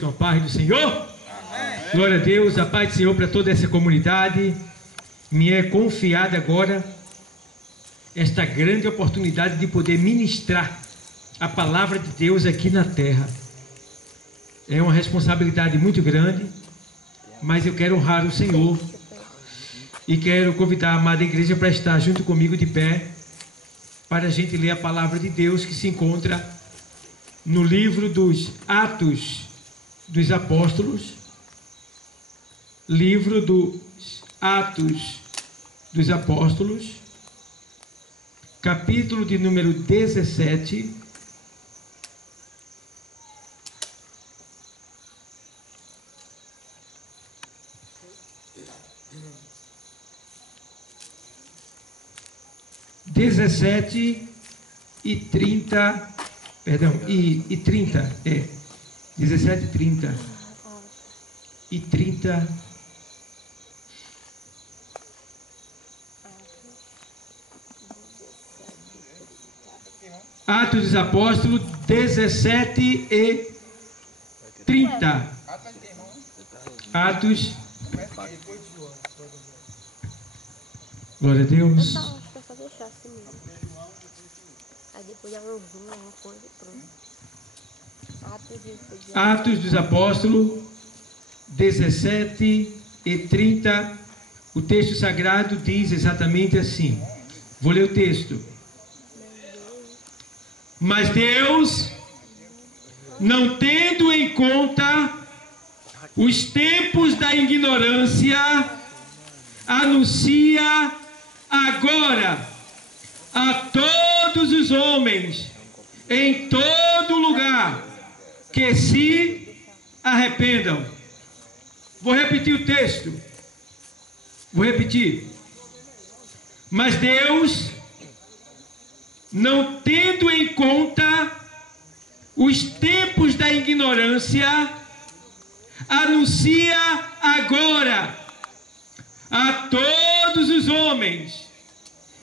com a paz do Senhor. Amém. Glória a Deus, a paz do Senhor para toda essa comunidade. Me é confiada agora esta grande oportunidade de poder ministrar a palavra de Deus aqui na terra. É uma responsabilidade muito grande, mas eu quero honrar o Senhor e quero convidar a amada igreja para estar junto comigo de pé, para a gente ler a palavra de Deus que se encontra no livro dos Atos dos Apóstolos, livro dos Atos dos Apóstolos, capítulo de número 17, e 30, perdão, e 30, 17, 30 e 30. Atos dos Apóstolos 17 e 30. Atos. Glória a Deus. Atos dos Apóstolos 17 e 30. O texto sagrado diz exatamente assim. Vou ler o texto. Mas Deus, não tendo em conta os tempos da ignorância, anuncia agora a todos os homens em todo lugar que se arrependam. Vou repetir o texto. Vou repetir. Mas Deus, não tendo em conta os tempos da ignorância, anuncia agora a todos os homens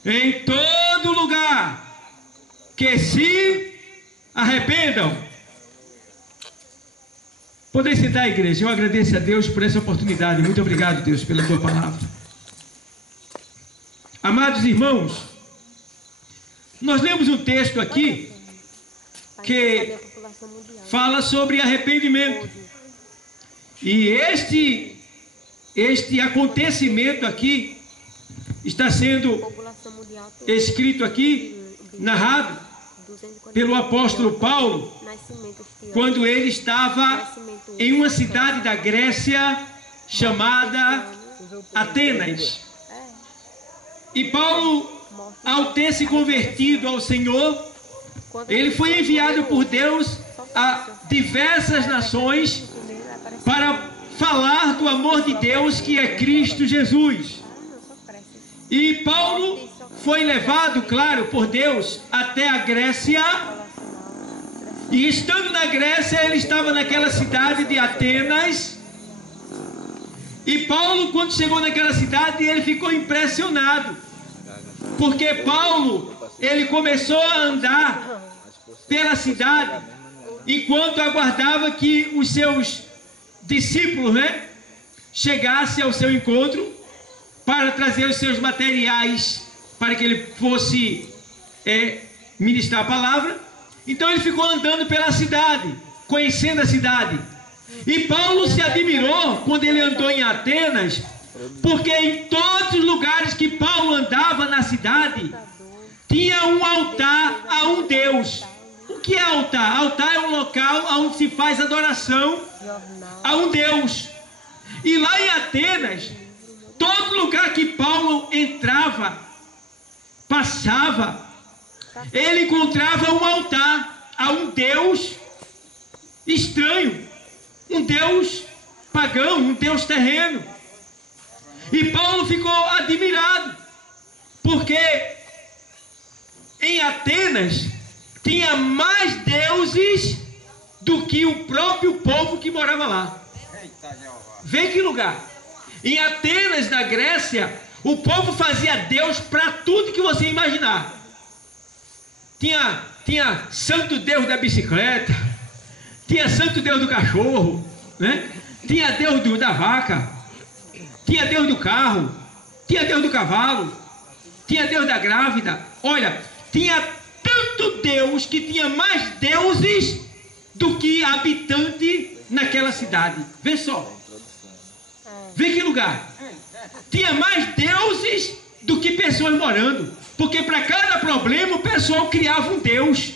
em todo lugar que se arrependam. Podem sentar, igreja. Eu agradeço a Deus por essa oportunidade. Muito obrigado, Deus, pela tua palavra. Amados irmãos, nós lemos um texto aqui que fala sobre arrependimento. E este acontecimento aqui está sendo escrito aqui, narrado pelo apóstolo Paulo, quando ele estava em uma cidade da Grécia chamada Atenas. E Paulo, ao ter se convertido ao Senhor, ele foi enviado por Deus a diversas nações para falar do amor de Deus, que é Cristo Jesus. E Paulo foi levado, claro, por Deus até a Grécia. E estando na Grécia, ele estava naquela cidade de Atenas. E Paulo, quando chegou naquela cidade, ele ficou impressionado, porque Paulo, ele começou a andar pela cidade enquanto aguardava que os seus discípulos, chegassem ao seu encontro para trazer os seus materiais para que ele fosse ministrar a palavra. Então ele ficou andando pela cidade, conhecendo a cidade. E Paulo se admirou quando ele andou em Atenas, porque em todos os lugares que Paulo andava na cidade, tinha um altar a um Deus. O que é altar? Altar é um local onde se faz adoração a um Deus. E lá em Atenas, todo lugar que Paulo entrava, passava, ele encontrava um altar a um Deus estranho, um Deus pagão, um Deus terreno. E Paulo ficou admirado, porque em Atenas tinha mais deuses do que o próprio povo que morava lá. Vê que lugar. Em Atenas, na Grécia, o povo fazia Deus para tudo que você imaginar. Tinha santo Deus da bicicleta, tinha santo Deus do cachorro, né? Tinha Deus da vaca, tinha Deus do carro, tinha Deus do cavalo, tinha Deus da grávida. Olha, tinha tanto Deus que tinha mais deuses do que habitante naquela cidade. Vê só. Vê que lugar. Tinha mais deuses do que pessoas morando. Porque para cada problema o pessoal criava um Deus.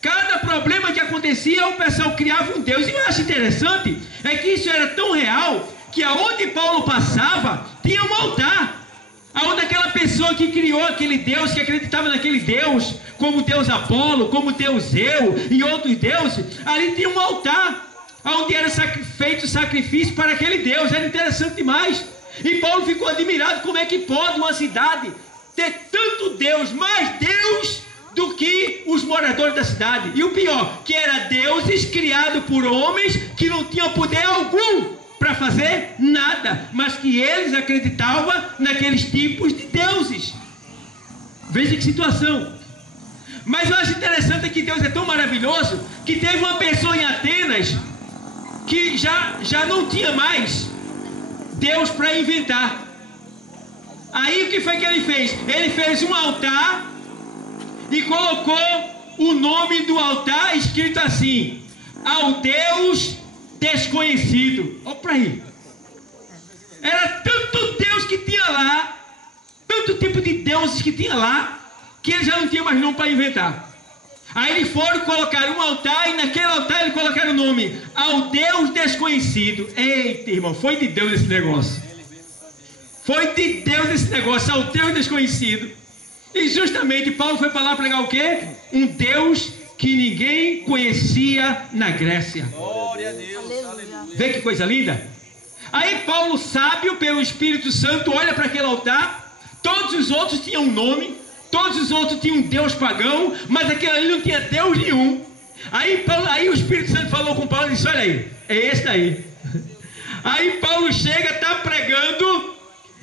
Cada problema que acontecia o pessoal criava um Deus. E eu acho interessante é que isso era tão real que aonde Paulo passava tinha um altar. Aonde aquela pessoa que criou aquele Deus, que acreditava naquele Deus, como Deus Apolo, como Deus Eu e outros deuses, ali tinha um altar onde era feito sacrifício para aquele Deus. Era interessante demais. E Paulo ficou admirado como é que pode uma cidade ter tanto Deus, mais Deus do que os moradores da cidade. E o pior, que eram deuses criados por homens que não tinham poder algum para fazer nada, mas que eles acreditavam naqueles tipos de deuses. Veja que situação. Mas eu acho interessante que Deus é tão maravilhoso que teve uma pessoa em Atenas que já não tinha mais Deus para inventar. Aí o que foi que ele fez? Ele fez um altar e colocou o nome do altar escrito assim: ao Deus desconhecido. Olha para aí. Era tanto Deus que tinha lá, tanto tipo de deuses que tinha lá, que ele já não tinha mais nome para inventar. Aí eles foram colocar um altar, e naquele altar eles colocaram o nome ao Deus desconhecido. Eita, irmão, foi de Deus esse negócio. Foi de Deus esse negócio, ao Deus desconhecido. E justamente Paulo foi para lá pregar o quê? Um Deus que ninguém conhecia na Grécia. Glória a Deus. Vê que coisa linda? Aí Paulo, sábio pelo Espírito Santo, olha para aquele altar. Todos os outros tinham um nome, todos os outros tinham um Deus pagão, mas aquele ali não tinha Deus nenhum. Aí o Espírito Santo falou com Paulo e disse: olha aí, é esse daí. Aí Paulo chega, está pregando,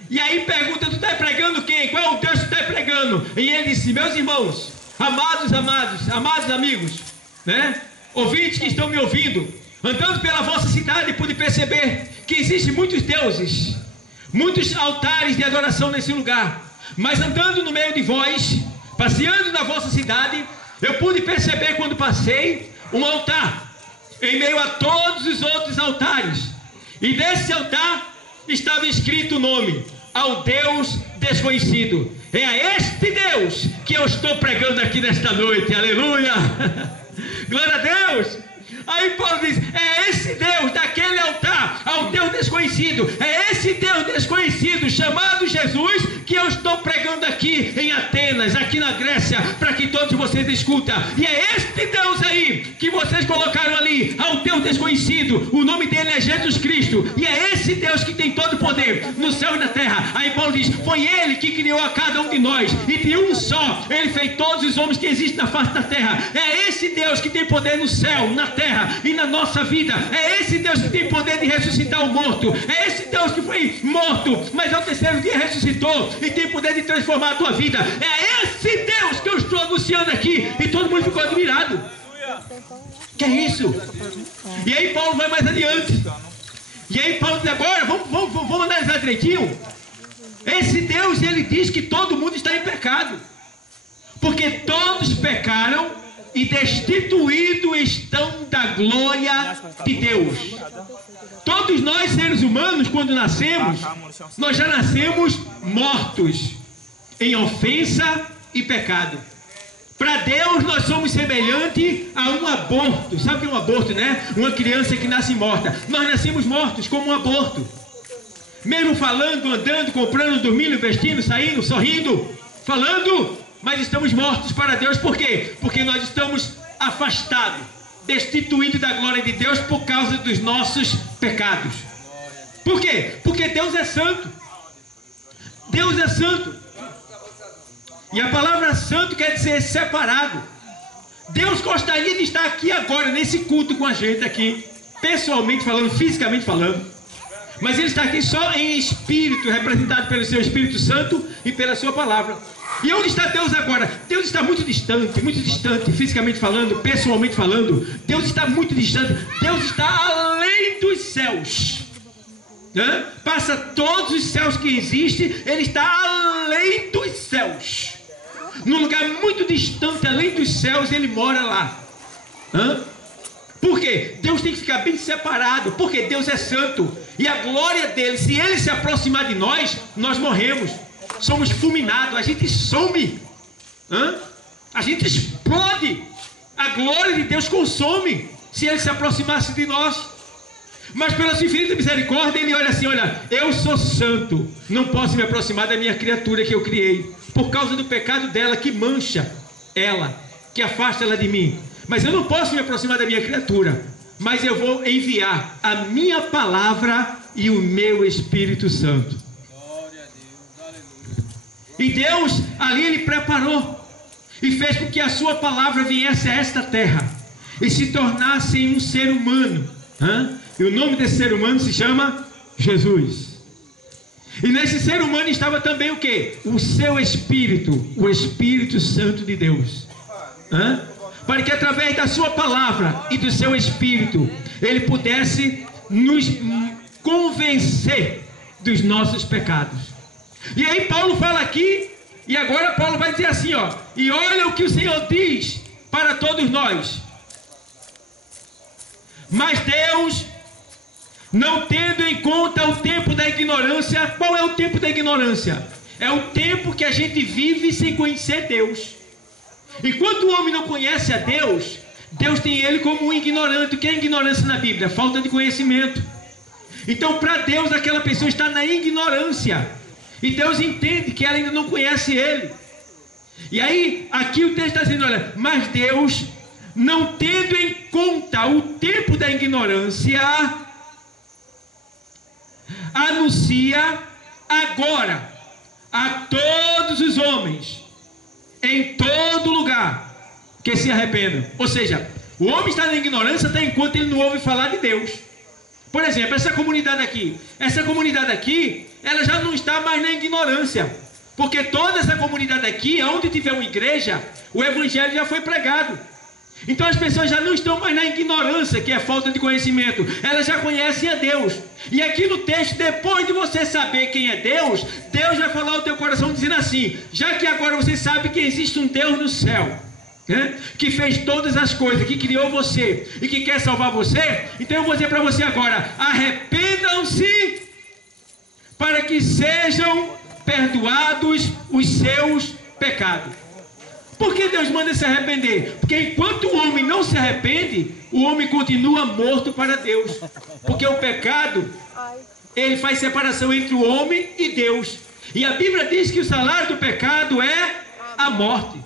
e aí pergunta: tu está pregando quem? Qual é o Deus que tu está pregando? E ele disse: meus irmãos, amados amigos, né? Ouvintes que estão me ouvindo, andando pela vossa cidade, pude perceber que existem muitos deuses, muitos altares de adoração nesse lugar. Mas andando no meio de vós, passeando na vossa cidade, eu pude perceber quando passei um altar em meio a todos os outros altares. E nesse altar estava escrito o nome: ao Deus desconhecido. É a este Deus que eu estou pregando aqui nesta noite. Aleluia! Glória a Deus! Aí Paulo diz: é esse Deus daquele altar, ao Deus desconhecido, é esse Deus desconhecido chamado Jesus que eu estou pregando aqui em Atenas, aqui na Grécia, para que todos vocês escutem. E é este Deus aí que vocês colocaram ali, ao Deus desconhecido. O nome dele é Jesus Cristo, e é esse Deus que tem todo o poder no céu e na terra. Aí Paulo diz: foi ele que criou a cada um de nós, e de um só ele fez todos os homens que existem na face da terra. É esse Deus que tem poder no céu, na terra e na nossa vida. É esse Deus que tem poder de ressuscitar o morto. É esse Deus que foi morto, mas ao terceiro dia ressuscitou e tem poder de transformar a tua vida. É esse Deus que eu estou anunciando aqui. E todo mundo ficou admirado. Que é isso? E aí Paulo vai mais adiante. E aí Paulo diz: agora vamos analisar direitinho. Esse Deus, ele diz que todo mundo está em pecado, porque todos pecaram e destituídos estão da glória de Deus. Todos nós, seres humanos, quando nascemos, nós já nascemos mortos em ofensa e pecado. Para Deus nós somos semelhantes a um aborto. Sabe o que é um aborto, né? Uma criança que nasce morta. Nós nascemos mortos como um aborto. Mesmo falando, andando, comprando, dormindo, vestindo, saindo, sorrindo, falando, mas estamos mortos para Deus. Por quê? Porque nós estamos afastados, destituídos da glória de Deus por causa dos nossos pecados. Por quê? Porque Deus é santo. Deus é santo. E a palavra santo quer dizer separado. Deus gostaria de estar aqui agora, nesse culto com a gente aqui, pessoalmente falando, fisicamente falando. Mas Ele está aqui só em espírito, representado pelo seu Espírito Santo e pela sua palavra. E onde está Deus agora? Deus está muito distante, fisicamente falando, pessoalmente falando. Deus está muito distante. Deus está além dos céus. Passa todos os céus que existem, Ele está além dos céus. Num lugar muito distante, além dos céus, Ele mora lá. Por quê? Deus tem que ficar bem separado, porque Deus é santo. E a glória dele, se Ele se aproximar de nós, nós morremos. Somos fulminados, a gente some. A gente explode. A glória de Deus consome, se Ele se aproximasse de nós. Mas pela sua infinita misericórdia, Ele olha assim, olha, eu sou santo, não posso me aproximar da minha criatura que eu criei, por causa do pecado dela que mancha ela, que afasta ela de mim. Mas eu não posso me aproximar da minha criatura, mas eu vou enviar a minha palavra e o meu Espírito Santo. Glória a Deus, aleluia. E Deus ali Ele preparou e fez com que a sua palavra viesse a esta terra e se tornasse em um ser humano. E o nome desse ser humano se chama Jesus. E nesse ser humano estava também o quê? O seu Espírito, o Espírito Santo de Deus. Para que através da sua palavra e do seu Espírito, Ele pudesse nos convencer dos nossos pecados. E aí Paulo fala aqui, e agora Paulo vai dizer assim, ó, e olha o que o Senhor diz para todos nós. Mas Deus, não tendo em conta o tempo da ignorância. Qual é o tempo da ignorância? É o tempo que a gente vive sem conhecer Deus. Enquanto o homem não conhece a Deus, Deus tem ele como um ignorante. O que é ignorância na Bíblia? Falta de conhecimento. Então para Deus aquela pessoa está na ignorância. E Deus entende que ela ainda não conhece Ele. E aí aqui o texto está dizendo, olha, mas Deus, não tendo em conta o tempo da ignorância, anuncia agora a todos os homens, em todo lugar, que se arrependam. Ou seja, o homem está na ignorância até enquanto ele não ouve falar de Deus. Por exemplo, essa comunidade aqui, ela já não está mais na ignorância, porque toda essa comunidade aqui, onde tiver uma igreja, o evangelho já foi pregado. Então as pessoas já não estão mais na ignorância, que é falta de conhecimento. Elas já conhecem a Deus. E aqui no texto, depois de você saber quem é Deus, Deus vai falar ao teu coração dizendo assim, já que agora você sabe que existe um Deus no céu, que fez todas as coisas, que criou você e que quer salvar você, então eu vou dizer para você agora, arrependam-se para que sejam perdoados os seus pecados. Por que Deus manda se arrepender? Porque enquanto o homem não se arrepende, o homem continua morto para Deus. Porque o pecado, ele faz separação entre o homem e Deus. E a Bíblia diz que o salário do pecado é a morte.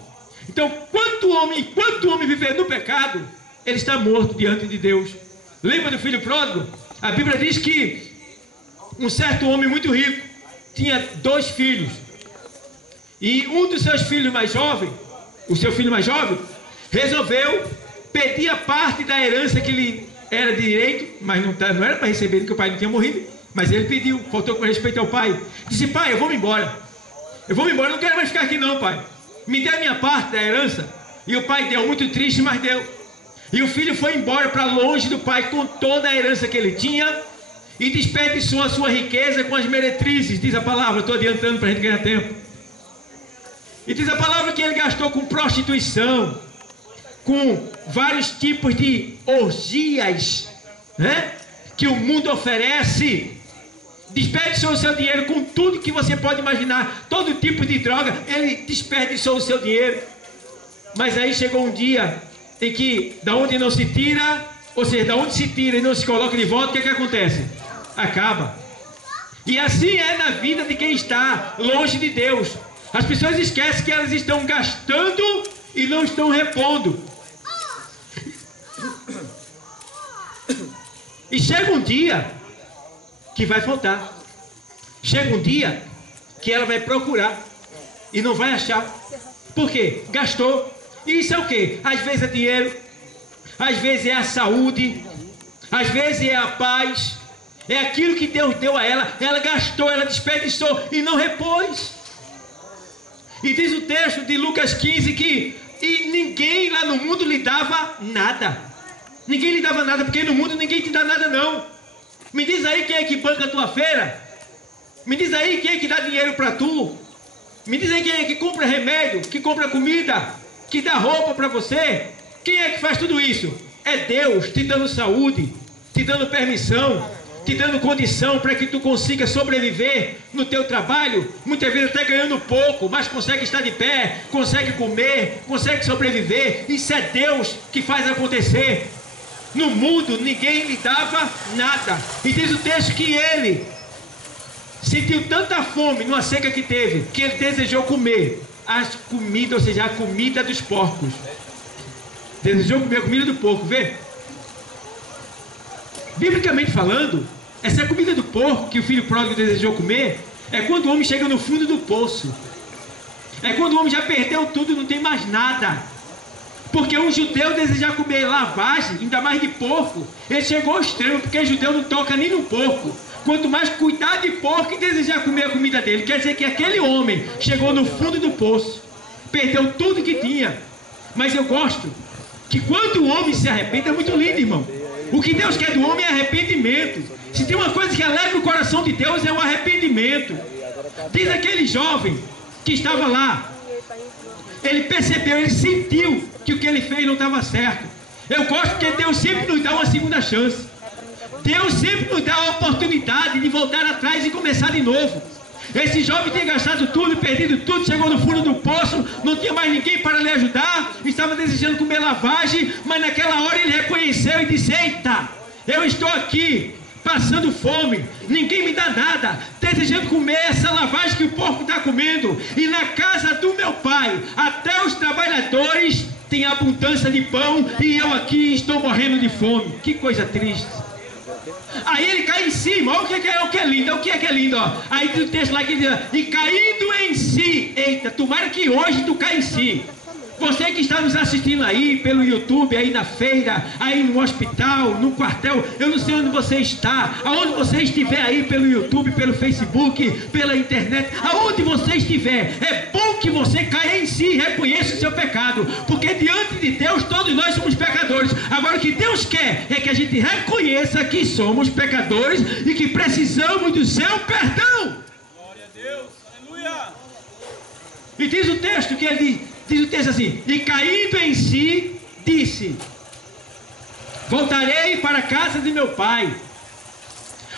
Então, enquanto o homem viver no pecado, ele está morto diante de Deus. Lembra do filho pródigo? A Bíblia diz que um certo homem muito rico tinha 2 filhos. E um dos seus filhos mais jovens, o seu filho mais jovem, resolveu pedir a parte da herança que lhe era de direito, mas não era para receber, porque o pai não tinha morrido, mas ele pediu, faltou com respeito ao pai. Disse, pai, eu vou me embora, não quero mais ficar aqui não, pai. Me dê a minha parte da herança. E o pai deu, muito triste, mas deu. E o filho foi embora para longe do pai com toda a herança que ele tinha e desperdiçou a sua riqueza com as meretrizes, diz a palavra, estou adiantando para a gente ganhar tempo. E diz a palavra que ele gastou com prostituição, com vários tipos de orgias, que o mundo oferece. Desperdiçou o seu dinheiro com tudo que você pode imaginar, todo tipo de droga, ele desperdiçou o seu dinheiro. Mas aí chegou um dia em que, da onde não se tira, ou seja, da onde se tira e não se coloca de volta, o que acontece? Acaba. E assim é na vida de quem está longe de Deus. As pessoas esquecem que elas estão gastando e não estão repondo. E chega um dia que vai faltar. Chega um dia que ela vai procurar e não vai achar. Por quê? Gastou. E isso é o quê? Às vezes é dinheiro, às vezes é a saúde, às vezes é a paz. É aquilo que Deus deu a ela. Ela gastou, ela desperdiçou e não repôs. E diz o texto de Lucas 15 que ninguém lá no mundo lhe dava nada. Ninguém lhe dava nada, porque no mundo ninguém te dá nada não. Me diz aí quem é que banca a tua feira. Me diz aí quem é que dá dinheiro para tu. Me diz aí quem é que compra remédio, que compra comida, que dá roupa para você. Quem é que faz tudo isso? É Deus te dando saúde, te dando permissão, te dando condição para que tu consiga sobreviver no teu trabalho, muitas vezes até ganhando pouco, mas consegue estar de pé, consegue comer, consegue sobreviver. Isso é Deus que faz acontecer. No mundo ninguém lhe dava nada. E diz o texto que ele sentiu tanta fome numa seca que teve, que ele desejou comer as comidas, ou seja, a comida dos porcos. Desejou comer a comida do porco, vê? Biblicamente falando, essa comida do porco que o filho pródigo desejou comer é quando o homem chega no fundo do poço. É quando o homem já perdeu tudo e não tem mais nada. Porque um judeu desejar comer lavagem, ainda mais de porco, ele chegou ao extremo, porque o judeu não toca nem no porco. Quanto mais cuidar de porco e desejar comer a comida dele. Quer dizer que aquele homem chegou no fundo do poço, perdeu tudo que tinha. Mas eu gosto que quando o homem se arrepende, é muito lindo, irmão. O que Deus quer do homem é arrependimento. Se tem uma coisa que alegra o coração de Deus, é o arrependimento. Diz aquele jovem que estava lá, ele percebeu, ele sentiu que o que ele fez não estava certo. Eu gosto porque Deus sempre nos dá uma segunda chance. Deus sempre nos dá a oportunidade de voltar atrás e começar de novo. Esse jovem tinha gastado tudo, perdido tudo, chegou no fundo do poço, não tinha mais ninguém para lhe ajudar, estava desejando comer lavagem, mas naquela hora ele reconheceu e disse: eita, eu estou aqui passando fome, ninguém me dá nada, desejando comer essa lavagem que o porco está comendo, e na casa do meu pai, até os trabalhadores têm abundância de pão, e eu aqui estou morrendo de fome. Que coisa triste. Aí ele cai em cima, olha o que é lindo, o que é lindo, ó. Aí tem o texto lá que diz: e caindo em si, eita, tomara que hoje tu caia em si. Você que está nos assistindo aí pelo YouTube, aí na feira, aí no hospital, no quartel, eu não sei onde você está, aonde você estiver aí pelo YouTube, pelo Facebook, pela internet, aonde você estiver, é bom que você caia em si e reconheça o seu pecado, porque diante de Deus todos nós somos pecadores. Agora o que Deus quer é que a gente reconheça que somos pecadores e que precisamos do seu perdão. Glória a Deus, aleluia. E diz o texto que ele diz o texto assim: e caindo em si, disse: voltarei para a casa de meu pai,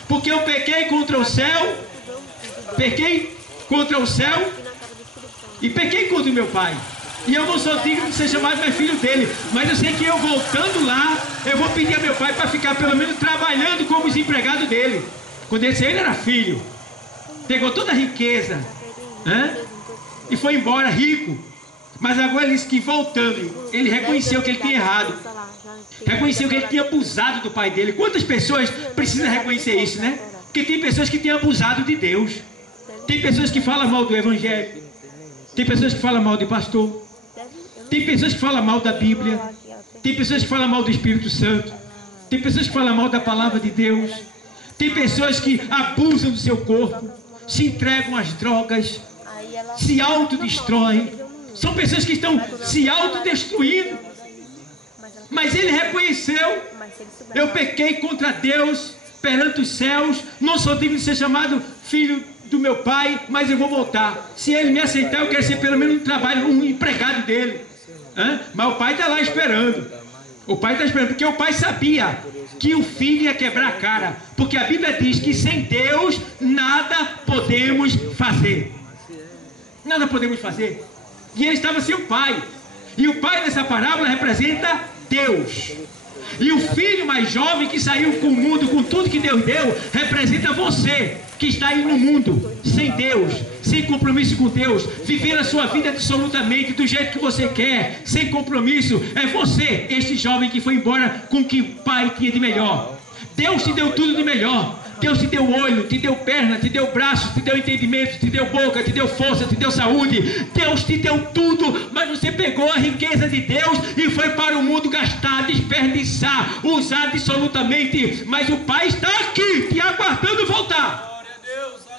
porque eu pequei contra o céu e pequei contra o meu pai, e eu não sou digno de ser chamado mais filho dele. Mas eu sei que eu voltando lá, eu vou pedir a meu pai para ficar pelo menos trabalhando como os empregados dele. Quando ele era filho, pegou toda a riqueza, e foi embora rico. Mas agora ele disse que voltando, ele reconheceu que ele tinha errado. Reconheceu que ele tinha abusado do pai dele. Quantas pessoas precisam reconhecer isso, né? Porque tem pessoas que têm abusado de Deus. Tem pessoas que falam mal do Evangelho. Tem pessoas que falam mal de pastor. Tem pessoas que falam mal da Bíblia. Tem pessoas que falam mal do Espírito Santo. Tem pessoas que falam mal da palavra de Deus. Tem pessoas que abusam do seu corpo, se entregam às drogas, se autodestroem. São pessoas que estão se autodestruindo. Mas ele reconheceu: eu pequei contra Deus perante os céus, não sou digno de ser chamado filho do meu pai, mas eu vou voltar. Se ele me aceitar, eu quero ser pelo menos um trabalho, um empregado dele. Mas o pai está lá esperando. O pai está esperando, porque o pai sabia que o filho ia quebrar a cara. Porque a Bíblia diz que sem Deus nada podemos fazer. Nada podemos fazer. E ele estava sem o pai. E o pai dessa parábola representa Deus. E o filho mais jovem que saiu com o mundo, com tudo que Deus deu, representa você, que está aí no mundo, sem Deus, sem compromisso com Deus, vivendo a sua vida absolutamente do jeito que você quer, sem compromisso. É você, este jovem que foi embora com o que o pai tinha de melhor. Deus te deu tudo de melhor. Deus te deu olho, te deu perna, te deu braço, te deu entendimento, te deu boca, te deu força, te deu saúde. Deus te deu tudo, mas você pegou a riqueza de Deus e foi para o mundo gastar, desperdiçar, usar absolutamente. Mas o Pai está aqui, te aguardando voltar.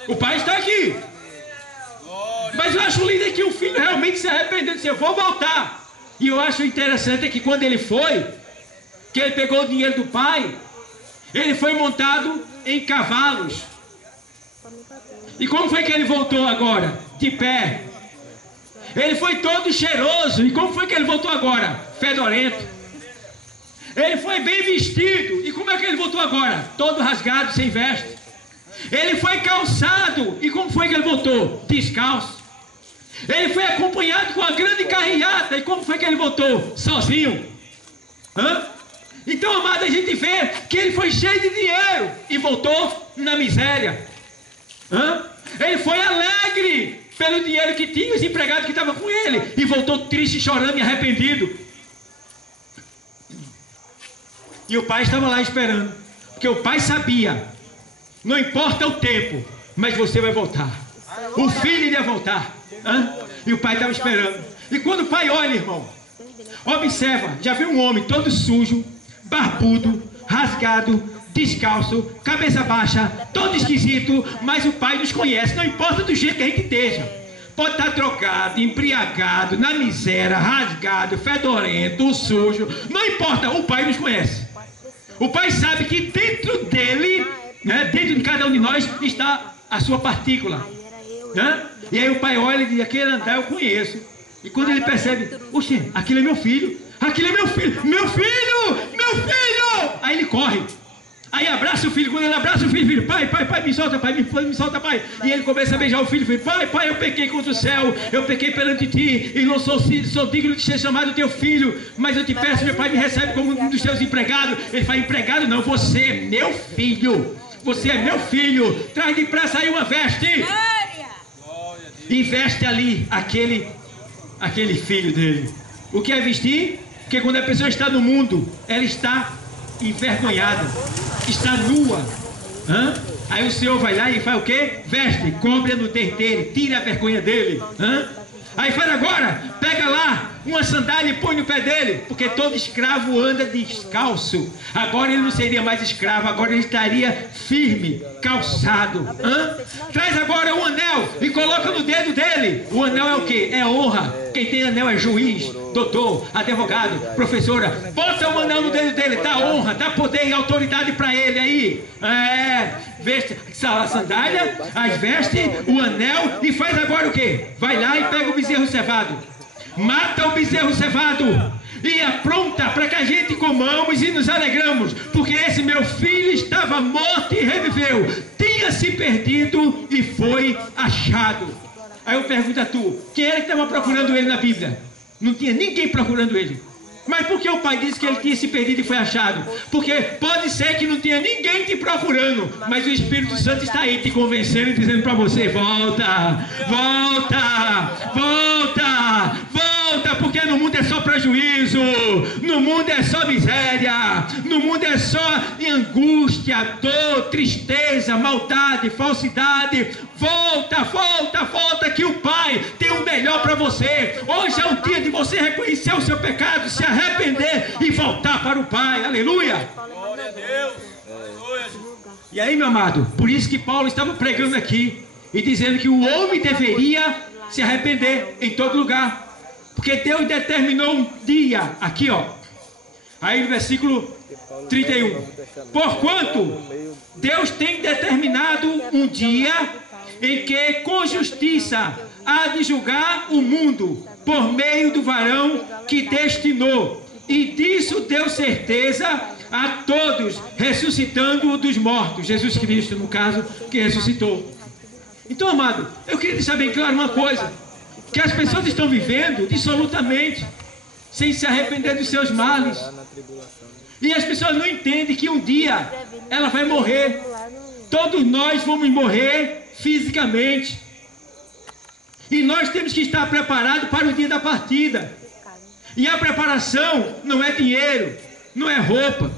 O Pai está aqui. Mas eu acho lindo é que o filho realmente se arrependeu, disse, eu vou voltar. E eu acho interessante é que quando ele foi, que ele pegou o dinheiro do pai, ele foi montado em cavalos. E como foi que ele voltou agora? De pé. Ele foi todo cheiroso. E como foi que ele voltou agora? Fedorento. Ele foi bem vestido. E como é que ele voltou agora? Todo rasgado, sem veste. Ele foi calçado. E como foi que ele voltou? Descalço. Ele foi acompanhado com uma grande carreata. E como foi que ele voltou? Sozinho. Então, amado, a gente vê que ele foi cheio de dinheiro e voltou na miséria. Ele foi alegre pelo dinheiro que tinha, os empregados que estavam com ele, e voltou triste, chorando e arrependido. E o pai estava lá esperando, porque o pai sabia, não importa o tempo, mas você vai voltar. O filho ia voltar. E o pai estava esperando. E quando o pai olha, irmão, observa, já vê um homem todo sujo, barbudo, rasgado, descalço, cabeça baixa, todo esquisito, mas o pai nos conhece, não importa do jeito que a gente esteja. Pode estar drogado, embriagado, na miséria, rasgado, fedorento, sujo, não importa, o pai nos conhece. O pai sabe que dentro dele, dentro de cada um de nós, está a sua partícula. E aí o pai olha e diz, aquele andar eu conheço. E quando ele percebe, oxe, aquilo é meu filho, aquilo é meu filho, meu filho, meu filho! Aí ele corre. Aí abraça o filho, quando ele abraça o filho, pai, me solta, pai, me solta, pai. E ele começa a beijar o filho, pai, eu pequei contra o céu, eu pequei perante ti, e não sou digno de ser chamado teu filho, mas eu te peço, meu pai, me recebe como um dos teus empregados. Ele fala, empregado não, você é meu filho, você é meu filho, traz depressa aí uma veste. E veste ali aquele filho dele. O que é vestir? Porque quando a pessoa está no mundo, ela está envergonhada, está nua. Aí o Senhor vai lá e faz o quê? Veste, cobre a nudez dele, tira a vergonha dele. Aí faz agora, pega lá uma sandália e põe no pé dele, porque todo escravo anda descalço. Agora ele não seria mais escravo, agora ele estaria firme, calçado. Traz agora um anel e coloca no dedo dele. O anel é o quê? É honra. Quem tem anel é juiz, doutor, advogado, professora. Bota o anel no dedo dele, dá honra, dá poder e autoridade para ele aí. Veste a sandália, as vestes, o anel e faz agora o quê? Vai lá e pega o bezerro cevado. Mata o bezerro cevado e apronta para que a gente comamos e nos alegramos, porque esse meu filho estava morto e reviveu, tinha se perdido e foi achado. Aí eu pergunto a tu, quem era que estava procurando ele na Bíblia? Não tinha ninguém procurando ele. Mas por que o pai disse que ele tinha se perdido e foi achado? Porque pode ser que não tenha ninguém te procurando, mas o Espírito Santo está aí te convencendo e dizendo para você, volta, volta, volta, volta, porque no mundo é só prejuízo, no mundo é só miséria, no mundo é só angústia, dor, tristeza, maldade, falsidade. Volta, volta, volta, que o Pai tem o melhor para você. Hoje é o dia de você reconhecer o seu pecado, se arrepender e voltar para o Pai. Aleluia! Glória a Deus! E aí, meu amado, por isso que Paulo estava pregando aqui e dizendo que o homem deveria se arrepender em todo lugar. Porque Deus determinou um dia, aqui ó, aí no versículo 31. Porquanto Deus tem determinado um dia em que com justiça há de julgar o mundo por meio do varão que destinou, e disso deu certeza a todos, ressuscitando-o dos mortos, Jesus Cristo, no caso, que ressuscitou. Então, amado, eu queria deixar bem claro uma coisa, que as pessoas estão vivendo dissolutamente, sem se arrepender dos seus males, e as pessoas não entendem que um dia ela vai morrer. Todos nós vamos morrer fisicamente, e nós temos que estar preparados para o dia da partida. E a preparação não é dinheiro, não é roupa,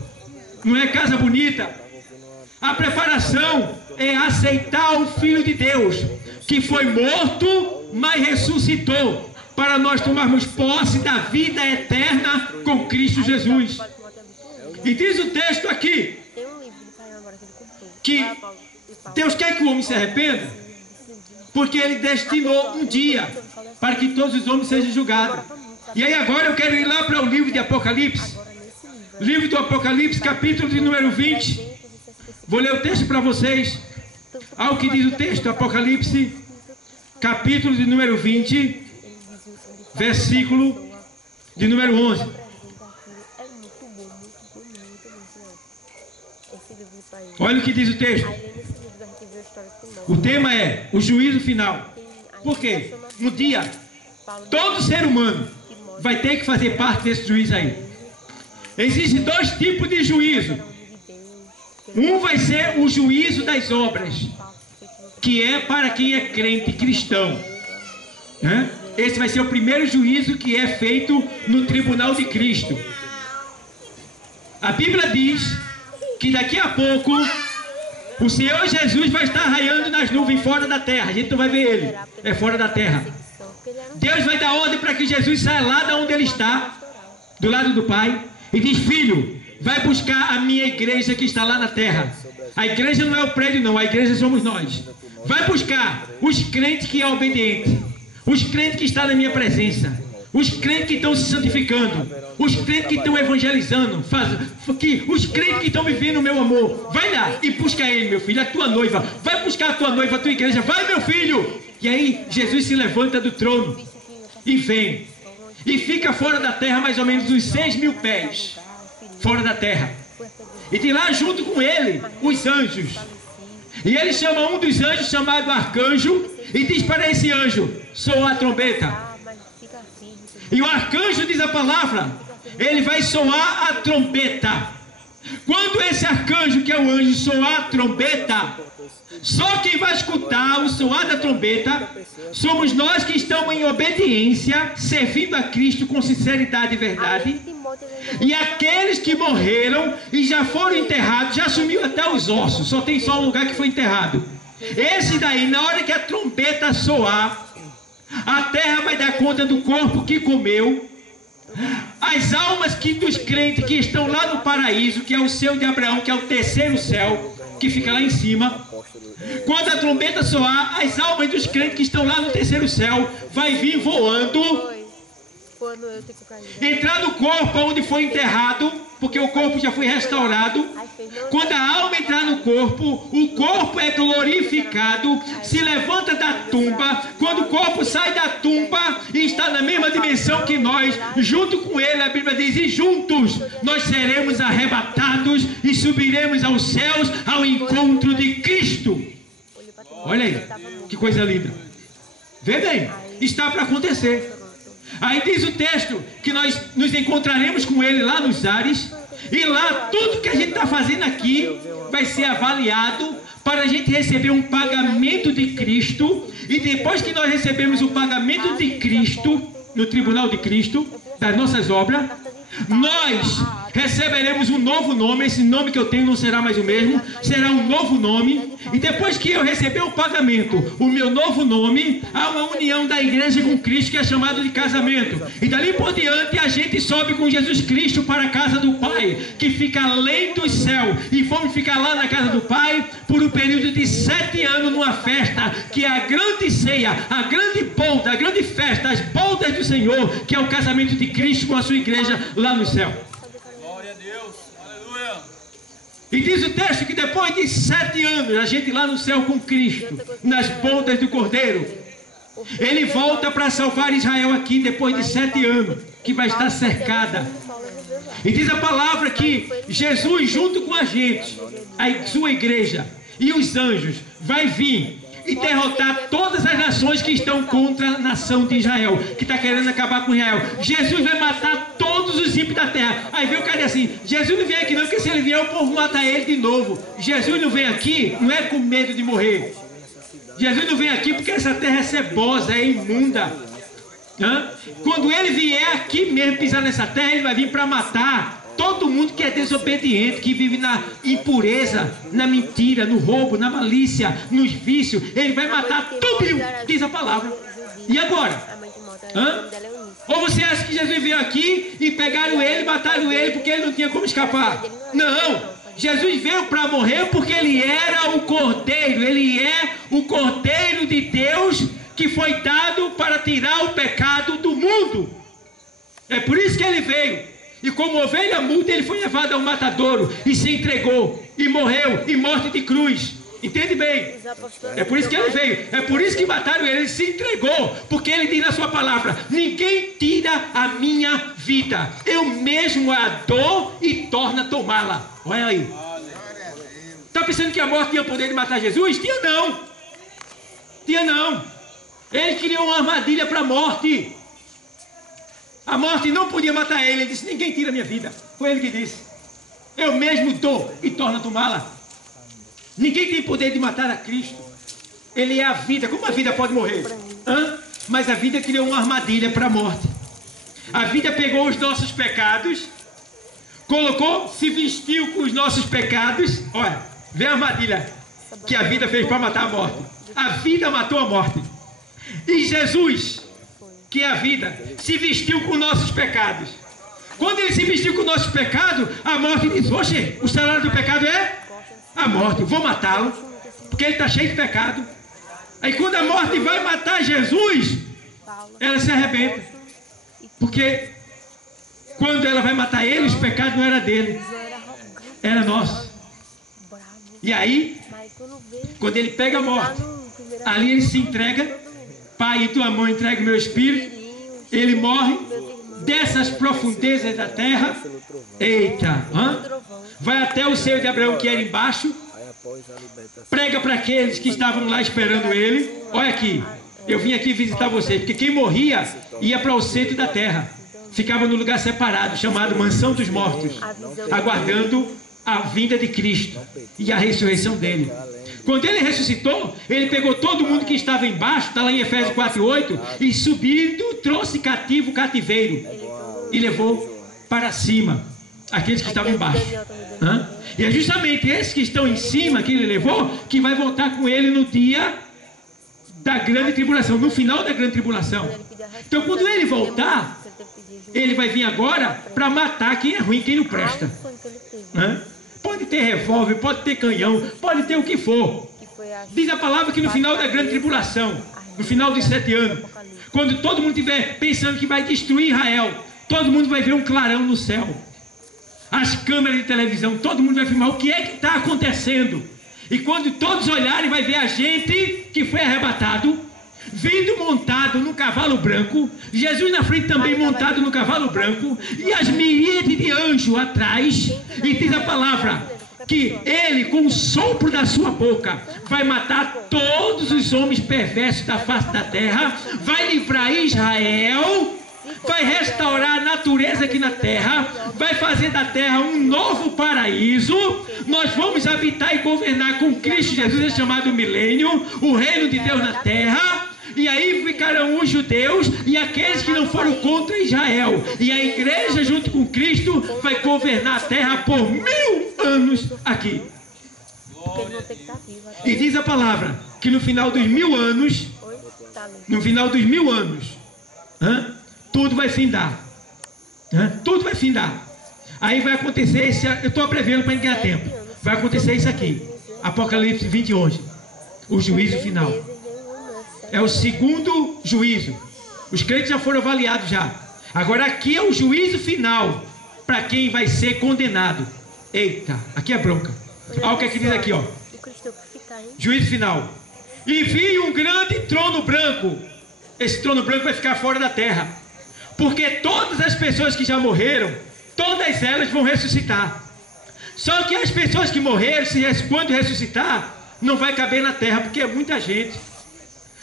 não é casa bonita. A preparação é aceitar o Filho de Deus, que foi morto, mas ressuscitou, para nós tomarmos posse da vida eterna com Cristo Jesus. E diz o texto aqui que Deus quer que o homem se arrependa? Porque ele destinou um dia para que todos os homens sejam julgados. E aí agora eu quero ir lá para o livro de Apocalipse. Livro do Apocalipse, capítulo de número 20. Vou ler o texto para vocês. Olha o que diz o texto, Apocalipse, capítulo de número 20, versículo de número 11. Olha o que diz o texto. O tema é o juízo final. Por quê? Um dia, todo ser humano vai ter que fazer parte desse juízo aí. Existem dois tipos de juízo. Um vai ser o juízo das obras, que é para quem é crente cristão. Esse vai ser o primeiro juízo que é feito no tribunal de Cristo. A Bíblia diz que daqui a pouco o Senhor Jesus vai estar raiando nas nuvens fora da terra. A gente não vai ver ele, é fora da terra. Deus vai dar ordem para que Jesus saia lá de onde ele está, do lado do Pai, e diz: filho, vai buscar a minha igreja que está lá na terra. A igreja não é o prédio não, a igreja somos nós. Vai buscar os crentes que é obediente, os crentes que estão na minha presença, os crentes que estão se santificando, os crentes que estão evangelizando, os crentes que estão vivendo o meu amor. Vai lá e busca ele, meu filho, a tua noiva. Vai buscar a tua noiva, a tua igreja. Vai, meu filho. E aí Jesus se levanta do trono e vem. E fica fora da terra mais ou menos uns 6.000 pés. Fora da terra. E tem lá junto com ele os anjos. E ele chama um dos anjos, chamado arcanjo, e diz para esse anjo: soa a trombeta. E o arcanjo, diz a palavra, ele vai soar a trombeta. Quando esse arcanjo, que é o anjo, soar a trombeta, só quem vai escutar o soar da trombeta somos nós que estamos em obediência, servindo a Cristo com sinceridade e verdade. E aqueles que morreram e já foram enterrados, já sumiu até os ossos, só tem só um lugar que foi enterrado. Esse daí, na hora que a trombeta soar, a terra vai dar conta do corpo que comeu. As almas dos crentes que estão lá no paraíso, que é o céu de Abraão, que é o terceiro céu, que fica lá em cima. Quando a trombeta soar, as almas dos crentes que estão lá no terceiro céu vai vir voando, entrar no corpo onde foi enterrado, porque o corpo já foi restaurado. Quando a alma entrar no corpo, o corpo é glorificado, se levanta da tumba. Quando o corpo sai da tumba e está na mesma dimensão que nós, junto com ele, a Bíblia diz, e juntos nós seremos arrebatados e subiremos aos céus ao encontro de Cristo. Olha aí, que coisa linda. Vê bem, está para acontecer. Aí diz o texto que nós nos encontraremos com ele lá nos ares. E lá tudo que a gente está fazendo aqui vai ser avaliado para a gente receber um pagamento de Cristo. E depois que nós recebemos o pagamento de Cristo, no tribunal de Cristo, das nossas obras, nós receberemos um novo nome. Esse nome que eu tenho não será mais o mesmo, será um novo nome. E depois que eu receber o pagamento, o meu novo nome, há uma união da igreja com Cristo, que é chamado de casamento. E dali por diante a gente sobe com Jesus Cristo para a casa do Pai, que fica além do céu. E vamos ficar lá na casa do Pai por um período de 7 anos, numa festa que é a grande ceia, a grande boda, a grande festa, as bodas do Senhor, que é o casamento de Cristo com a sua igreja lá no céu. Glória a Deus, aleluia. E diz o texto que depois de 7 anos, a gente lá no céu com Cristo, nas bodas do Cordeiro, ele volta para salvar Israel aqui depois de 7 anos, que vai estar cercada. E diz a palavra que Jesus, junto com a gente, a sua igreja e os anjos, vai vir e derrotar todas as nações que estão contra a nação de Israel, que está querendo acabar com Israel. Jesus vai matar todos os ímpios da terra. Aí vem o cara assim: Jesus não vem aqui não, porque se ele vier o povo mata ele de novo. Jesus não vem aqui, não é com medo de morrer. Jesus não vem aqui porque essa terra é cebosa, é imunda. Quando ele vier aqui mesmo pisar nessa terra, ele vai vir para matar todo mundo que é desobediente, que vive na impureza, na mentira, no roubo, na malícia, nos vícios. Ele vai matar tudo, diz a palavra. E agora? Ou você acha que Jesus veio aqui e pegaram ele, mataram ele porque ele não tinha como escapar? Não! Jesus veio para morrer porque ele era o Cordeiro, ele é o Cordeiro de Deus que foi dado para tirar o pecado do mundo. É por isso que ele veio. E como ovelha muda, ele foi levado ao matadouro e se entregou e morreu em morte de cruz. Entende bem? É por isso que ele veio. É por isso que mataram ele. Ele se entregou. Porque ele diz na sua palavra: ninguém tira a minha vida. Eu mesmo a dou e torno a tomá-la. Olha aí. Está pensando que a morte tinha poder de matar Jesus? Tinha não. Tinha não. Ele criou uma armadilha para a morte. A morte não podia matar ele. Ele disse: ninguém tira a minha vida. Foi ele que disse: eu mesmo dou e torno a tomá-la. Ninguém tem poder de matar a Cristo. Ele é a vida. Como a vida pode morrer? Mas a vida criou uma armadilha para a morte. A vida pegou os nossos pecados, colocou, se vestiu com os nossos pecados. Olha, vê a armadilha que a vida fez para matar a morte. A vida matou a morte. E Jesus, que é a vida, se vestiu com nossos pecados. Quando ele se vestiu com nossos pecados, a morte diz: oxe, o salário do pecado é a morte, vou matá-lo, porque ele está cheio de pecado. Aí quando a morte vai matar Jesus, ela se arrebenta, porque quando ela vai matar ele, os pecados não eram dele, era nosso. E aí, quando ele pega a morte, ali ele se entrega: Pai, em tua mão entrega o meu espírito. Ele morre, dessas profundezas da terra. Eita, vai até o seio de Abraão que era embaixo, prega para aqueles que estavam lá esperando ele. Olha aqui, eu vim aqui visitar vocês, porque quem morria ia para o centro da terra, ficava no lugar separado, chamado Mansão dos Mortos, aguardando a vinda de Cristo e a ressurreição dele. Quando ele ressuscitou, ele pegou todo mundo que estava embaixo, está lá em Efésios 4:8, e subindo, trouxe cativo o cativeiro e levou para cima aqueles que estavam embaixo. E é justamente esses que estão em cima, que ele levou, que vai voltar com ele no dia da grande tribulação, no final da grande tribulação. Então quando ele voltar, ele vai vir agora para matar quem é ruim, quem não presta. Pode ter revólver, pode ter canhão, pode ter o que for. Diz a palavra que no final da grande tribulação, no final dos 7 anos, quando todo mundo estiver pensando que vai destruir Israel, todo mundo vai ver um clarão no céu. As câmeras de televisão, todo mundo vai filmar o que é que está acontecendo. E quando todos olharem, vai ver a gente que foi arrebatado, vindo montado no cavalo branco, Jesus na frente também montado no cavalo branco, e as miríades de anjos atrás. E diz a palavra que ele, com o sopro da sua boca, vai matar todos os homens perversos da face da terra, vai livrar Israel, vai restaurar a natureza aqui na terra, vai fazer da terra um novo paraíso. Nós vamos habitar e governar com Cristo Jesus, é chamado milênio, o reino de Deus na terra. E aí ficarão os judeus e aqueles que não foram contra Israel. E a igreja junto com Cristo vai governar a terra por 1000 anos aqui. E diz a palavra que no final dos 1000 anos, tudo vai findar. Tudo vai findar. Aí vai acontecer esse, eu estou prevendo para ninguém ganhar tempo. Vai acontecer isso aqui. Apocalipse 20:11. O juízo final. É o segundo juízo. Os crentes já foram avaliados já. Agora aqui é o juízo final para quem vai ser condenado. Eita, aqui é bronca. Olha o que é que diz aqui, ó. Juízo final. E vi um grande trono branco. Esse trono branco vai ficar fora da terra, porque todas as pessoas que já morreram, todas elas vão ressuscitar. Só que as pessoas que morreram, quando ressuscitar, não vai caber na terra, porque é muita gente.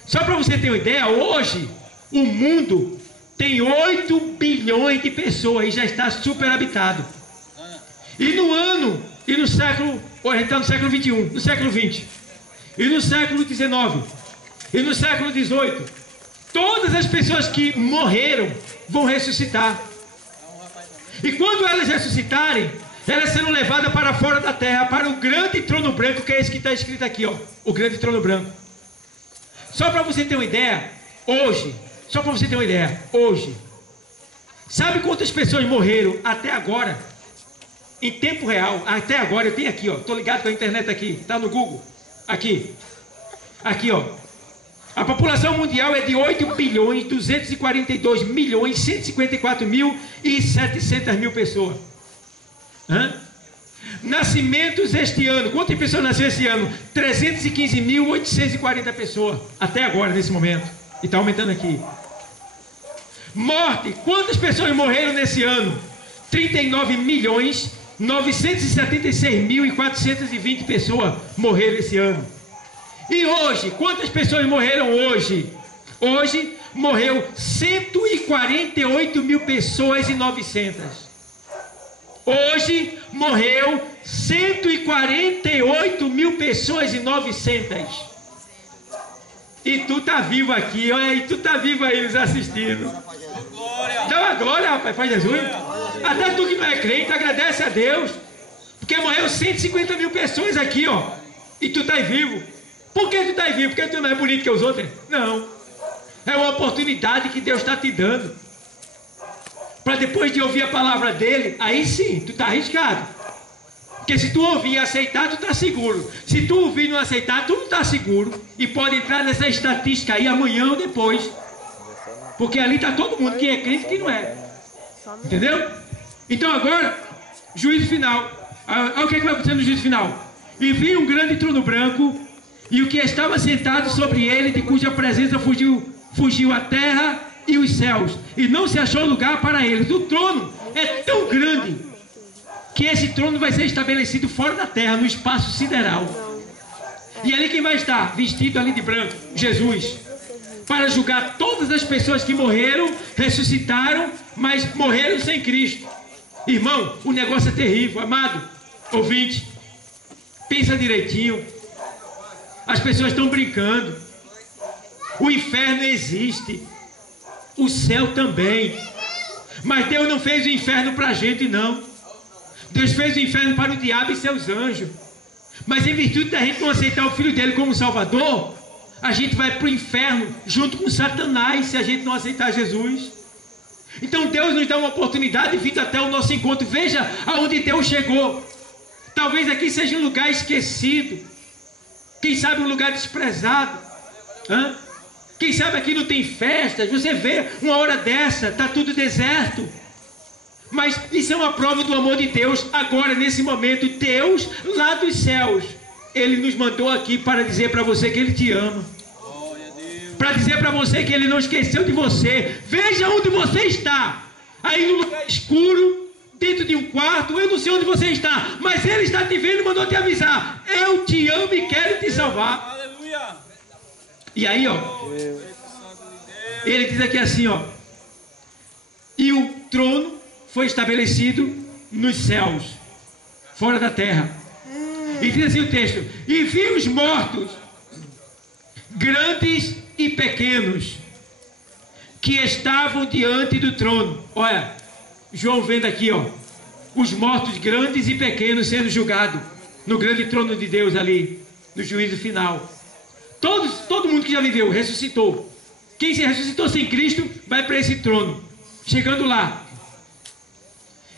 Só para você ter uma ideia, hoje o mundo tem 8 bilhões de pessoas e já está superhabitado. E no ano, e no século, a gente está no século 21, no século 20, e no século 19, e no século 18, todas as pessoas que morreram vão ressuscitar. E quando elas ressuscitarem, elas serão levadas para fora da terra, para o grande trono branco, que é esse que está escrito aqui, ó, o grande trono branco. Só para você ter uma ideia, hoje, hoje, sabe quantas pessoas morreram até agora? em tempo real, até agora eu tenho aqui, ó, estou ligado com a internet aqui, está no Google, aqui, ó, a população mundial é de 8.242.154.700 pessoas. Nascimentos este ano, quantas pessoas nasceram este ano? 315.840 pessoas, até agora, nesse momento, e está aumentando aqui. Morte, quantas pessoas morreram nesse ano? 39.976.420 pessoas morreram esse ano. E hoje, quantas pessoas morreram hoje? Hoje morreu 148.000 pessoas e 900. Hoje morreu 148.000 pessoas e 900. E tu tá vivo aqui, olha aí, tu tá vivo aí nos assistindo. Dá uma glória, rapaz, faz Jesus. Até tu que não é crente, agradece a Deus. Porque morreu 150.000 pessoas aqui, ó. E tu tá aí vivo. Por que tu tá aí vivo? Porque tu não é bonito que os outros? Não. É uma oportunidade que Deus está te dando. Para depois de ouvir a palavra dele, aí sim, tu tá arriscado. Porque se tu ouvir e aceitar, tu tá seguro. Se tu ouvir e não aceitar, tu não tá seguro. E pode entrar nessa estatística aí amanhã ou depois. Porque ali está todo mundo, quem é crente e quem não é. Entendeu? Então agora, juízo final. Olha o que vai acontecer no juízo final. E vi um grande trono branco, e o que estava sentado sobre ele, de cuja presença fugiu a terra e os céus, e não se achou lugar para eles. O trono é tão grande, que esse trono vai ser estabelecido fora da terra, no espaço sideral. E ali quem vai estar? Vestido ali de branco, Jesus, para julgar todas as pessoas que morreram, ressuscitaram, mas morreram sem Cristo. Irmão, o negócio é terrível, amado ouvinte, pensa direitinho. As pessoas estão brincando. O inferno existe, o céu também, mas Deus não fez o inferno para a gente, não. Deus fez o inferno para o diabo e seus anjos. Mas em virtude da gente não aceitar o Filho dele como Salvador, a gente vai para o inferno junto com Satanás, se a gente não aceitar Jesus. Então Deus nos dá uma oportunidade de vir até o nosso encontro. Veja aonde Deus chegou. Talvez aqui seja um lugar esquecido, quem sabe um lugar desprezado. Quem sabe aqui não tem festas. Você vê uma hora dessa, está tudo deserto. Mas isso é uma prova do amor de Deus. Agora, nesse momento, Deus lá dos céus, Ele nos mandou aqui para dizer para você que Ele te ama, para dizer para você que Ele não esqueceu de você. Veja onde você está, aí no lugar escuro, dentro de um quarto. Eu não sei onde você está, mas Ele está te vendo e mandou te avisar: eu te amo e quero te salvar. Aleluia. E aí, ó, Ele diz aqui assim, ó: e o trono foi estabelecido nos céus, fora da terra. E diz assim o texto: e vi os mortos, grandes e pequenos, que estavam diante do trono. Olha, João vendo aqui, ó, os mortos grandes e pequenos sendo julgados no grande trono de Deus ali, no juízo final. Todo mundo que já viveu, ressuscitou. Quem se ressuscitou sem Cristo, vai para esse trono. Chegando lá,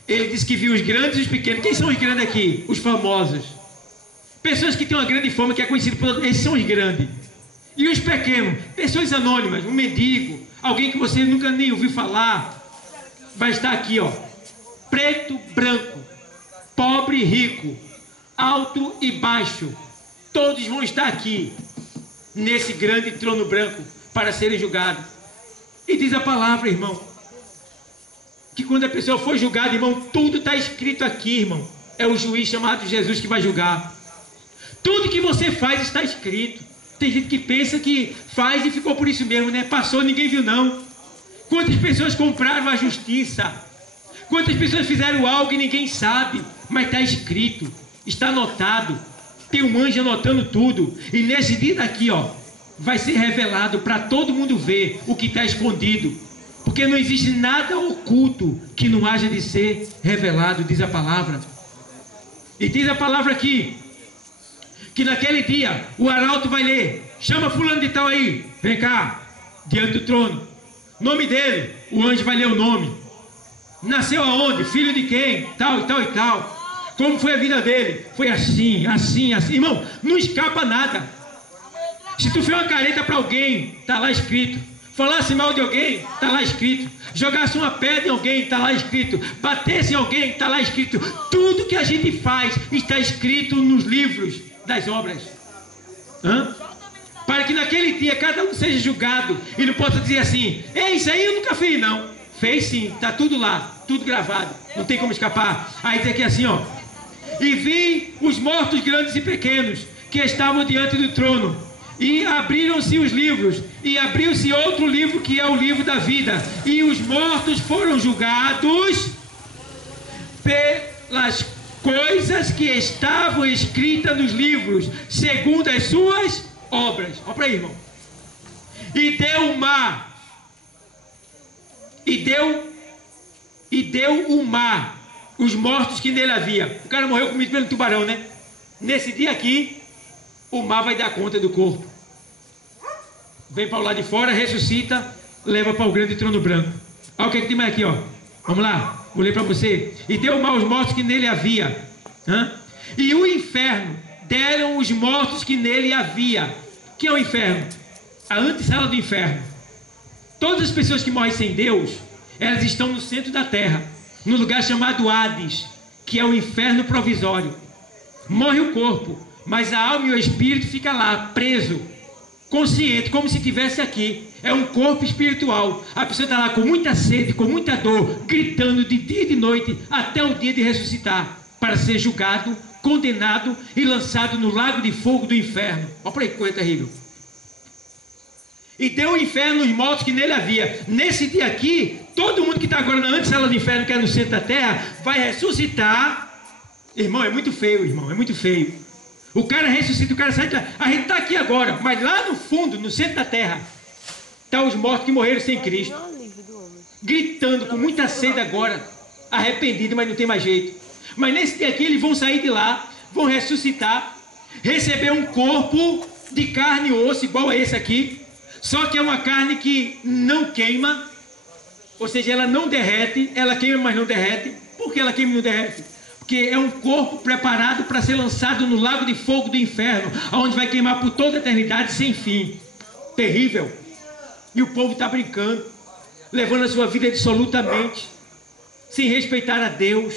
ele diz que viu os grandes e os pequenos. Quem são os grandes aqui? Os famosos. Pessoas que têm uma grande fama, que é conhecido por todos. Esses são os grandes. E os pequenos? Pessoas anônimas, um mendigo, alguém que você nunca nem ouviu falar. Vai estar aqui, ó, preto, branco, pobre e rico, alto e baixo. Todos vão estar aqui, nesse grande trono branco, para serem julgados. E diz a palavra, irmão, que quando a pessoa for julgada, irmão, tudo está escrito aqui, irmão. É o juiz chamado Jesus que vai julgar. Tudo que você faz está escrito. Tem gente que pensa que faz e ficou por isso mesmo, né? Passou, ninguém viu não. Quantas pessoas compraram a justiça? Quantas pessoas fizeram algo e ninguém sabe? Mas está escrito, está anotado. Tem um anjo anotando tudo. E nesse dia daqui, ó, vai ser revelado para todo mundo ver o que está escondido. Porque não existe nada oculto que não haja de ser revelado, diz a palavra. E diz a palavra aqui, que naquele dia o arauto vai ler: chama fulano de tal aí, vem cá, diante do trono. Nome dele, o anjo vai ler o nome. Nasceu aonde? Filho de quem? Tal e tal e tal. Como foi a vida dele? Foi assim, assim, assim. Irmão, não escapa nada. Se tu fez uma careta para alguém, está lá escrito. Falasse mal de alguém, está lá escrito. Jogasse uma pedra em alguém, está lá escrito. Batesse em alguém, está lá escrito. Tudo que a gente faz está escrito nos livros das obras. Para que naquele dia cada um seja julgado e não possa dizer assim: isso aí eu nunca fiz, não. Fez sim, está tudo lá, tudo gravado, não tem como escapar. Aí diz aqui assim, ó: e vi os mortos grandes e pequenos que estavam diante do trono, e abriram-se os livros, e abriu-se outro livro que é o livro da vida, e os mortos foram julgados pelas coisas que estavam escritas nos livros, segundo as suas obras. Olha para aí, irmão. E deu o mar, e deu o mar os mortos que nele havia. O cara morreu comido pelo tubarão, né? Nesse dia aqui, o mar vai dar conta do corpo. Vem para o lado de fora, ressuscita, leva para o grande trono branco. Olha o que tem mais aqui, ó. Vamos lá, vou ler para você. E deu o mar os mortos que nele havia. E o inferno deram os mortos que nele havia. O que é o inferno? A antessala do inferno. Todas as pessoas que morrem sem Deus, elas estão no centro da terra, no lugar chamado Hades, que é o inferno provisório. Morre o corpo, mas a alma e o espírito fica lá, preso, consciente, como se estivesse aqui. É um corpo espiritual. A pessoa está lá com muita sede, com muita dor, gritando de dia e de noite, até o dia de ressuscitar, para ser julgado, condenado e lançado no lago de fogo do inferno. Olha para aí que coisa terrível. E deu o inferno os mortos que nele havia. Nesse dia aqui, todo mundo que está agora na antessala do inferno, que é no centro da terra, vai ressuscitar. Irmão, é muito feio, irmão, é muito feio. O cara ressuscita, o cara sai de lá. A gente está aqui agora, mas lá no fundo, no centro da terra, estão os mortos que morreram sem Cristo, gritando com muita sede agora, arrependido, mas não tem mais jeito. Mas nesse dia aqui eles vão sair de lá, vão ressuscitar, receber um corpo de carne e osso, igual a esse aqui. Só que é uma carne que não queima, ou seja, ela não derrete, ela queima, mas não derrete. Por que ela queima e não derrete? Porque é um corpo preparado para ser lançado no lago de fogo do inferno, onde vai queimar por toda a eternidade sem fim. Terrível. E o povo está brincando, levando a sua vida absolutamente, sem respeitar a Deus,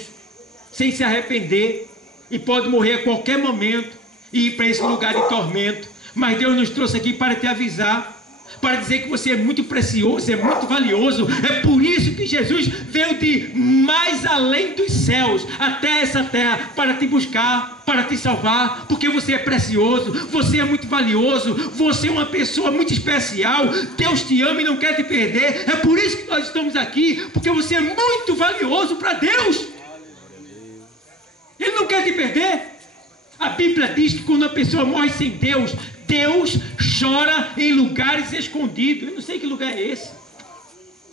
sem se arrepender, e pode morrer a qualquer momento e ir para esse lugar de tormento. Mas Deus nos trouxe aqui para te avisar, para dizer que você é muito precioso, é muito valioso. É por isso que Jesus veio de mais além dos céus até essa terra, para te buscar, para te salvar, porque você é precioso, você é muito valioso, você é uma pessoa muito especial. Deus te ama e não quer te perder. É por isso que nós estamos aqui, porque você é muito valioso para Deus. Ele não quer te perder. A Bíblia diz que quando a pessoa morre sem Deus, Deus chora em lugares escondidos. Eu não sei que lugar é esse,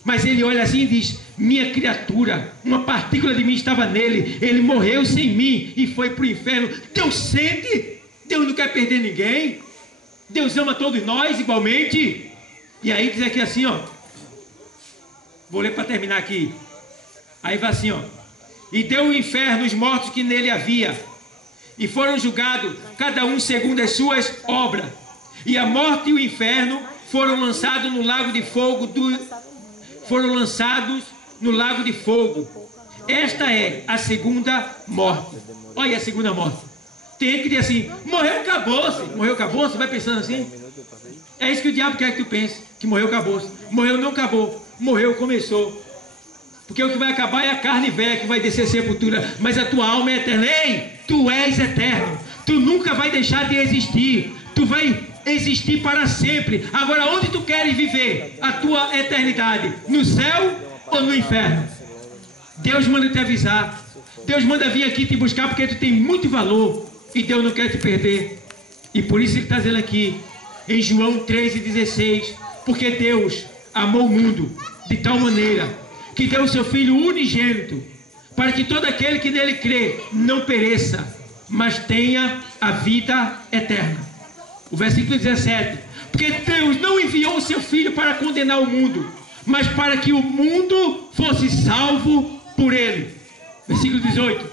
mas ele olha assim e diz: minha criatura, uma partícula de mim estava nele, ele morreu sem mim e foi para o inferno. Deus sente, Deus não quer perder ninguém, Deus ama todos nós igualmente. E aí diz aqui assim, ó, vou ler para terminar aqui. Aí vai assim, ó: e deu o inferno os mortos que nele havia, e foram julgados cada um segundo as suas obras. E a morte e o inferno foram lançados no lago de fogo Esta é a segunda morte. Olha a segunda morte. Tem gente que diz assim: morreu, acabou-se. Morreu, acabou-se. Vai pensando assim. É isso que o diabo quer que tu pense, que morreu, acabou-se. Morreu, não acabou. Morreu, começou. Porque o que vai acabar é a carne velha, que vai descer a sepultura, mas a tua alma é eterna. Ei, tu és eterno, tu nunca vai deixar de existir, tu vai existir para sempre. Agora, onde tu queres viver a tua eternidade? No céu ou no inferno? Deus manda te avisar, Deus manda vir aqui te buscar, porque tu tem muito valor e Deus não quer te perder. E por isso ele está dizendo aqui em João 3,16: porque Deus amou o mundo de tal maneira que deu o seu Filho unigênito, para que todo aquele que nele crê não pereça, mas tenha a vida eterna. O versículo 17: porque Deus não enviou o seu Filho para condenar o mundo, mas para que o mundo fosse salvo por ele. Versículo 18: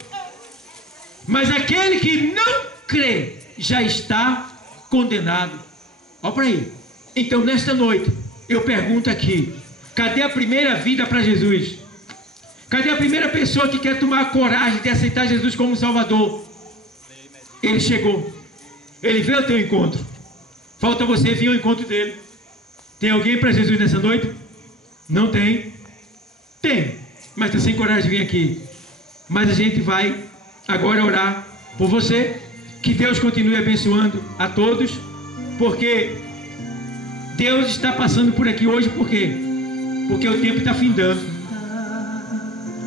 Mas aquele que não crê já está condenado. Olha para aí. Então, nesta noite, eu pergunto aqui: cadê a primeira vida para Jesus? Cadê a primeira pessoa que quer tomar a coragem de aceitar Jesus como Salvador? Ele chegou. Ele veio ao teu encontro. Falta você vir ao encontro dele. Tem alguém para Jesus nessa noite? Não tem? Tem, mas está sem coragem de vir aqui. Mas a gente vai agora orar por você. Que Deus continue abençoando a todos, porque Deus está passando por aqui hoje. Por quê? Porque o tempo está findando.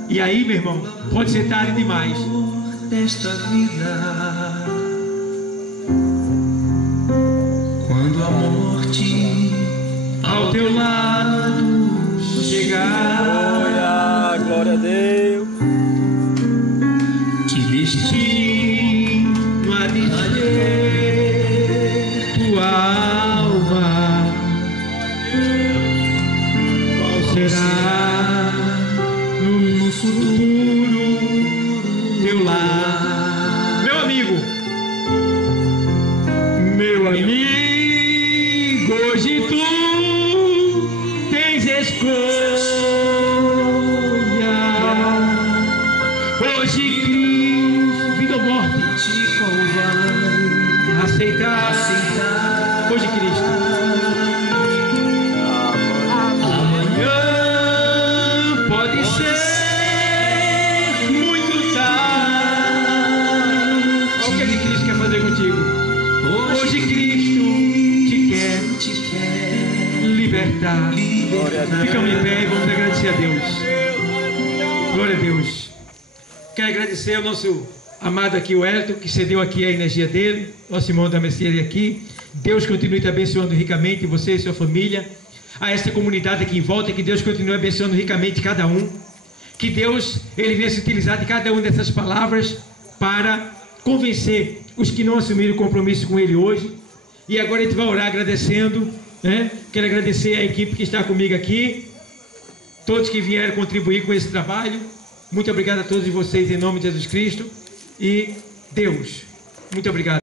E aí, meu irmão, pode ser tarde demais. Desta vida, quando a morte ao teu lado chegar, glória a Deus. te destino a dizer tua alma, qual será no futuro teu lar? Meu amigo, hoje tu tens escolha. Hoje Cristo, vida ou morte, aceitar. Hoje Cristo. Amanhã pode ser muito tarde. Olha o que Cristo quer fazer contigo. Hoje Cristo te quer libertar. Ficamos em pé e vamos agradecer a Deus. Glória a Deus. Quero agradecer ao nosso amado aqui, o Elton, que cedeu aqui a energia dele, nosso irmão da mercearia aqui. Deus continue te abençoando ricamente, você e sua família, a esta comunidade aqui em volta, que Deus continue abençoando ricamente cada um. Que Deus, Ele venha se utilizar de cada uma dessas palavras para convencer os que não assumiram o compromisso com Ele hoje. E agora a gente vai orar agradecendo, né? Quero agradecer a equipe que está comigo aqui, todos que vieram contribuir com esse trabalho. Muito obrigado a todos vocês em nome de Jesus Cristo. E Deus, muito obrigado.